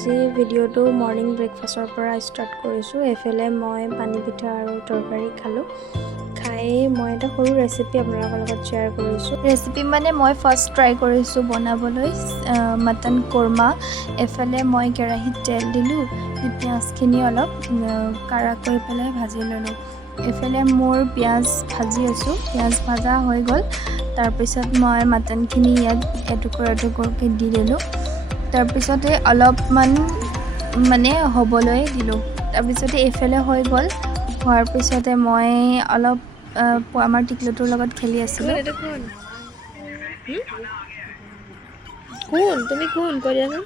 আজি ভিডিঅ'টো মৰ্ণিং ব্ৰেকফাষ্টৰ পৰা ষ্টাৰ্ট কৰিছোঁ। এইফালে মই পানী পিঠা আৰু তৰকাৰী খালোঁ। খাই মই এটা সৰু ৰেচিপি আপোনালোকৰ লগত শ্বেয়াৰ কৰিছোঁ। ৰেচিপি মানে মই ফাৰ্ষ্ট ট্ৰাই কৰিছোঁ বনাবলৈ। মটন কোৰমা। এফালে মই কেৰাহীত তেল দিলোঁ পিঁয়াজখিনি অলপ কৰি পেলাই ভাজি ল'লোঁ। এইফালে মোৰ পিঁয়াজ ভাজি আছোঁ। পিঁয়াজ ভাজা হৈ গ'ল। তাৰপিছত মই মাটনখিনি ইয়াত এটুকুৰ এটুকুৰকৈ দি দিলোঁ। তাৰপিছতে অলপমান মানে হ'বলৈ দিলোঁ। তাৰপিছতে এইফালে হৈ গ'ল। হোৱাৰ পিছতে মই অলপ আমাৰ টিকলুটোৰ লগত খেলি আছিলোঁ। কোন তুমি কোন? কৈ দিয়াচোন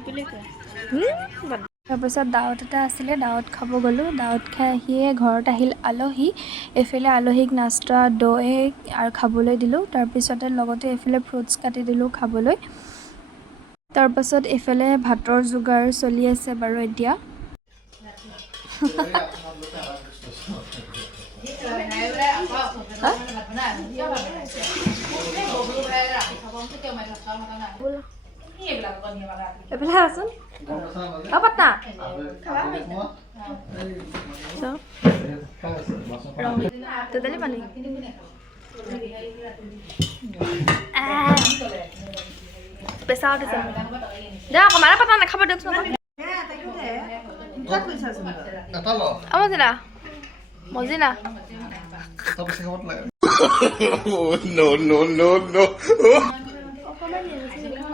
বুলি কোৱা তাৰপিছত দাৱত এটা আছিলে দাৱত খাব গ'লোঁ। দাৱত খাই আহিয়ে ঘৰত আহিল আলহী। এইফালে আলহীক নাস্তা দৈ আৰু খাবলৈ দিলোঁ। তাৰপিছতে লগতে এইফালে ফ্ৰুটছ কাটি দিলোঁ খাবলৈ। তাৰপাছত এইফালে ভাতৰ যোগাৰ চলি আছে বাৰু এতিয়া। এবেলা আসুন আবার না তো দিলে মানে পেছা উঠিছে। দে মাৰা পাতা নাখাব দিয়কচোন মজিনা। মজিনা। oh, no no no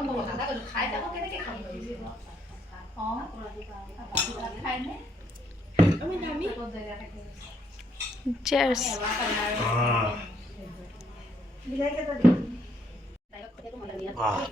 먹어 나가서 가야다고 깨닫게 간 거지. 어? 가야네? 어머니 Cheers. 아. 아.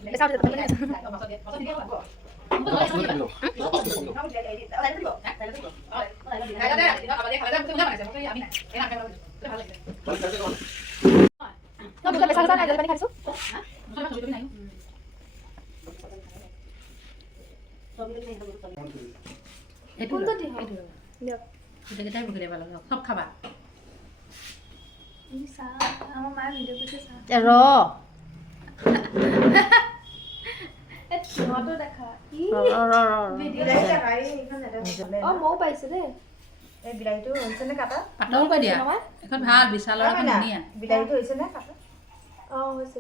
ৰ। ৰ ৰ অঁ ময়ো পাইছোঁ দেই। এই বিলাহীটো হৈছে নে কাটা? পাতল কৰি দিয়া। এখন ভালো বিশালৰ এখন ধুনীয়া। বিলাহীটো হৈছে নে কাটা? অঁ হৈছে।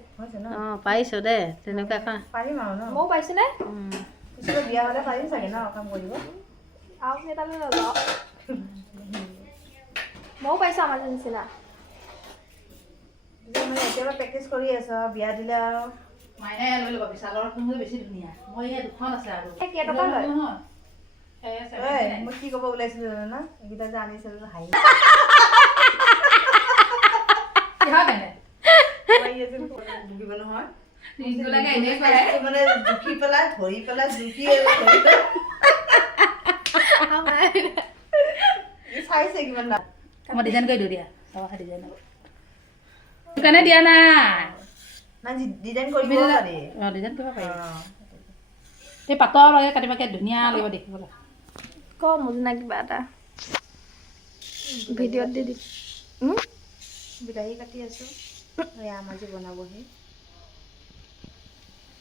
অঁ পাৰিছোঁ দেই তেনেকুৱা এখন পাৰিম আৰু ন? ময়ো পাইছোঁ নে? পিছলৈ বিয়া হ'লে পাৰিম চাগে ন কাম কৰিব আৰু কেইটালৈ নাযাওঁ ময়ো পাইছোঁ আমাৰ নিচিনা মানে এতিয়ালৈ প্ৰেক্টিচ কৰি আছো আৰু বিয়া দিলে আৰু মাইনে লৈ ল'ব বিশালৰ এখন বেছি ধুনীয়া মই এই দুখন আছে আৰু এই কেইটকা লয়? নহয় সেই আছে, ঐ মই কি ক'ব ওলাইছিলো জানো এইকেইটা যে আনিছিলো হাঁহি ডুবিব নহয় দিনটোলৈকে এনেই কৰে। চাইজটো মানে জুখি পেলাই ধৰি পেলাই জুখি আৰু ধৰি পেলাই ই চাইছে কিমান দাম মই ডিজাইন কৰি দিওঁ দিয়া চাবা ডিজাইন সেইকাৰণে দিয়া নাই না ডিজাইন কৰিব পাৰি অঁ ডিজাইন কৰিব পাৰি অঁ এই পাতল লাগে কাটিবাকে ধুনীয়া লাগিব দেখিবলৈ ক মোজনা কিবা এটা ভিডিঅ'ত দি দিম? বিলাহী কাটি আছো এয়া যে বনাবহি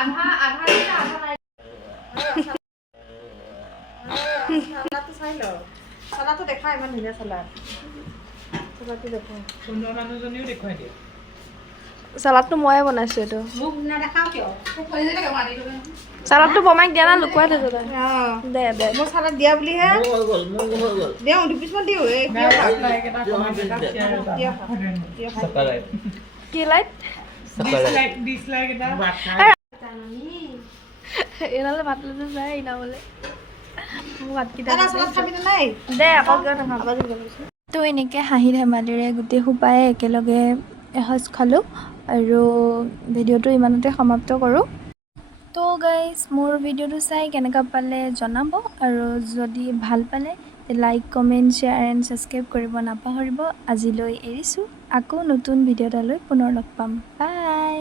আধা আধা আধা নাই চালাটো চাই লওঁ। চালাটো দেখাই ইমান ধুনীয়া চালাদ ময়ে বনাইছো এইটো। চালাদটো বমাইক দিয়া না লুকুৱাই থৈছো তই। দে দে। মোৰ চালাদ দিয়া বুলিহে দিওঁ। দুপিছমান দিওঁ কি লাইট এনালে ভাত লৈ যায় মোক ভাতকেইটা দে আকৌ কিয় তো এনেকৈ হাঁহি ধেমালিৰে গোটেই সোপাই একেলগে এসাঁজ খালোঁ আৰু ভিডিঅ'টো ইমানতে সমাপ্ত কৰোঁ। তো গাইজ মোৰ ভিডিঅ'টো চাই কেনেকুৱা পালে জনাব আৰু যদি ভাল পালে like comment share and subscribe কৰিব নাপাহৰিব। আজিলৈ এৰিছোঁ। আকৌ নতুন ভিডিঅ' এটালৈ পুনৰ লগ পাম। বাই